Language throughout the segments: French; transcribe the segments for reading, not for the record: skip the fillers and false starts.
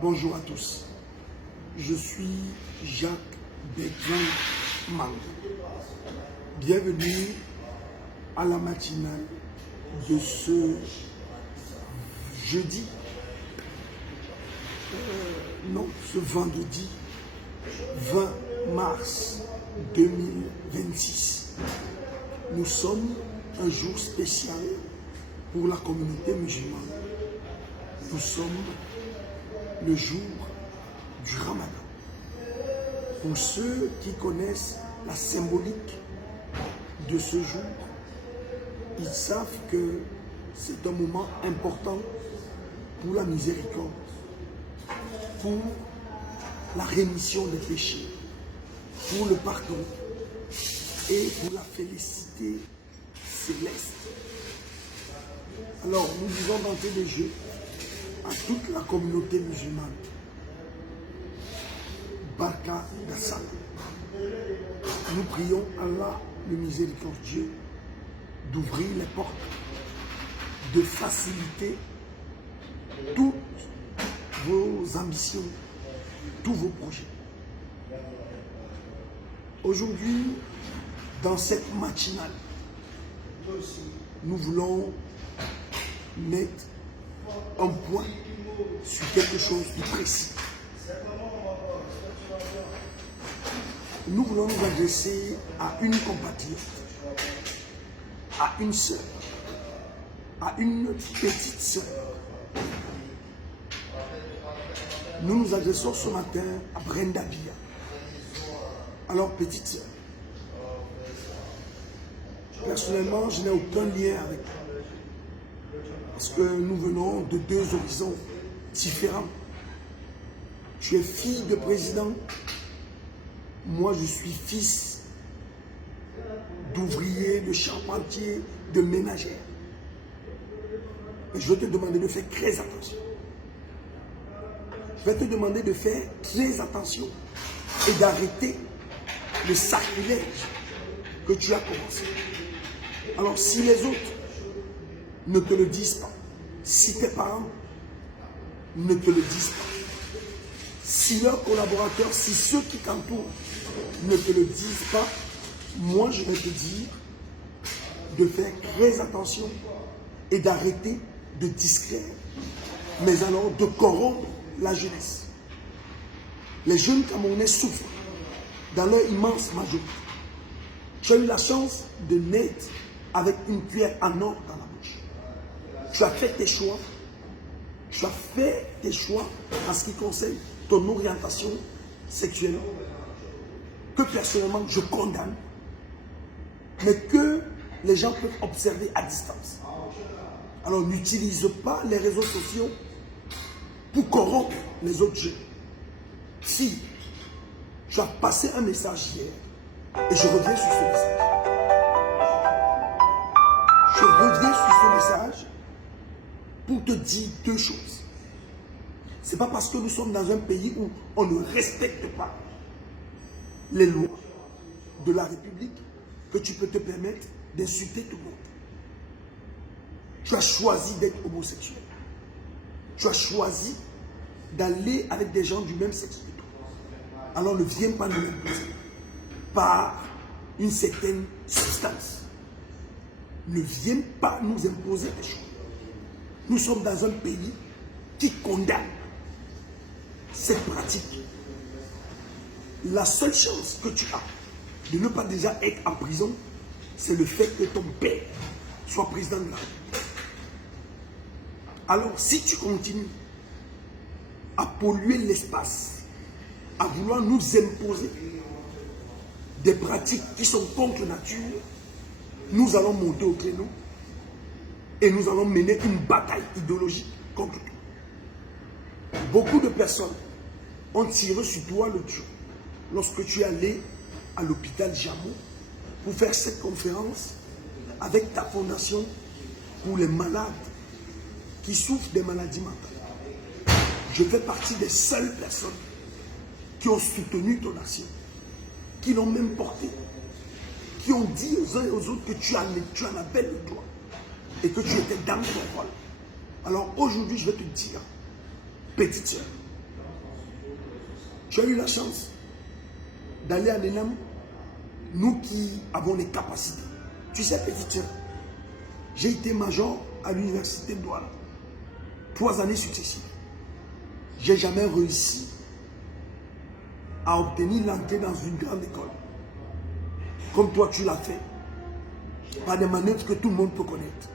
Bonjour à tous, je suis Jacques Bertrand Mang. Bienvenue à la matinale de ce jeudi, ce vendredi 20 mars 2026. Nous sommes un jour spécial pour la communauté musulmane. Nous sommes le jour du Ramadan. Pour ceux qui connaissent la symbolique de ce jour, ils savent que c'est un moment important pour la miséricorde, pour la rémission des péchés, pour le pardon et pour la félicité céleste. Alors, nous disons d'entrée de jeu à toute la communauté musulmane, Barka Gassala. Nous prions Allah, le miséricordieux, d'ouvrir les portes, de faciliter toutes vos ambitions, tous vos projets. Aujourd'hui, dans cette matinale, nous voulons mettre un point sur quelque chose de précis. Nous voulons nous adresser à une compatriote, à une sœur, à une petite sœur. Nous nous adressons ce matin à Brenda Bia. Alors, petite sœur, personnellement, je n'ai aucun lien avec toi. Parce que nous venons de deux horizons différents. Tu es fille de président. Moi, je suis fils d'ouvrier, de charpentier, de ménagère. Et je vais te demander de faire très attention. Je vais te demander de faire très attention et d'arrêter le sacrilège que tu as commencé. Alors, si les autres ne te le disent pas, si tes parents ne te le disent pas, si leurs collaborateurs, si ceux qui t'entourent ne te le disent pas, moi je vais te dire de faire très attention et d'arrêter de distraire, mais alors de corrompre la jeunesse. Les jeunes Camerounais souffrent dans leur immense majorité. Tu as eu la chance de naître avec une cuillère en or dans la bouche. Tu as fait tes choix. Tu as fait tes choix en ce qui concerne ton orientation sexuelle, que personnellement je condamne, mais que les gens peuvent observer à distance. Alors n'utilise pas les réseaux sociaux pour corrompre les autres jeunes. Si tu as passé un message hier, et je reviens sur ce message, je reviens sur ce message pour te dire deux choses. Ce n'est pas parce que nous sommes dans un pays où on ne respecte pas les lois de la République que tu peux te permettre d'insulter tout le monde. Tu as choisi d'être homosexuel. Tu as choisi d'aller avec des gens du même sexe que toi. Alors ne viens pas nous imposer par une certaine substance. Ne viens pas nous imposer des choses. Nous sommes dans un pays qui condamne cette pratique. La seule chance que tu as de ne pas déjà être en prison, c'est le fait que ton père soit président de la République. Alors, si tu continues à polluer l'espace, à vouloir nous imposer des pratiques qui sont contre nature, nous allons monter au créneau et nous allons mener une bataille idéologique contre toi. Beaucoup de personnes ont tiré sur toi l'autre jour lorsque tu es allé à l'hôpital Jamou pour faire cette conférence avec ta fondation pour les malades qui souffrent des maladies mentales. Je fais partie des seules personnes qui ont soutenu ton action, qui l'ont même porté, qui ont dit aux uns et aux autres que tu en avais le droit et que tu étais dans ton rôle. Alors aujourd'hui, je vais te dire, petite sœur, Tu as eu la chance d'aller à l'ENAM, nous qui avons les capacités. Tu sais, petite soeur, j'ai été major à l'université de Douala. 3 années successives. Je n'ai jamais réussi à obtenir l'entrée dans une grande école. Comme toi, tu l'as fait. Par des manœuvres que tout le monde peut connaître.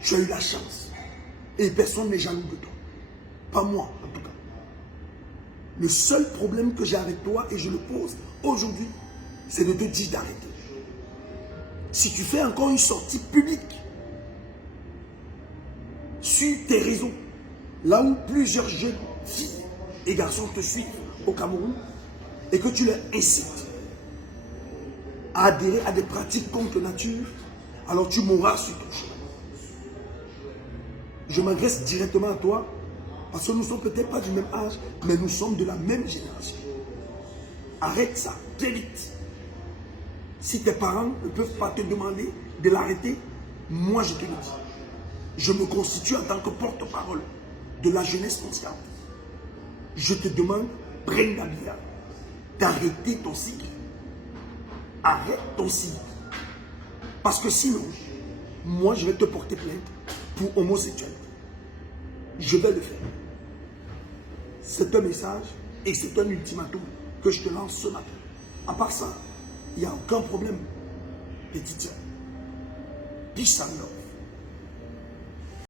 Tu as eu la chance. Et personne n'est jaloux de toi. Pas moi, en tout cas. Le seul problème que j'ai avec toi, et je le pose aujourd'hui, c'est de te dire d'arrêter. Si tu fais encore une sortie publique sur tes réseaux, là où plusieurs jeunes filles et garçons te suivent au Cameroun, et que tu leur incites à adhérer à des pratiques contre nature, alors tu mourras sur ton chemin. Je m'adresse directement à toi, parce que nous ne sommes peut-être pas du même âge, mais nous sommes de la même génération. Arrête ça, très vite. Si tes parents ne peuvent pas te demander de l'arrêter, moi je te le dis. Je me constitue en tant que porte-parole de la jeunesse consciente. Je te demande, Brenda Biya, d'arrêter ton cycle. Arrête ton cycle. Parce que sinon, moi je vais te porter plainte pour homosexualité. Je vais le faire. C'est un message et c'est un ultimatum que je te lance ce matin. À part ça, il n'y a aucun problème, petite soeur. Peace and love.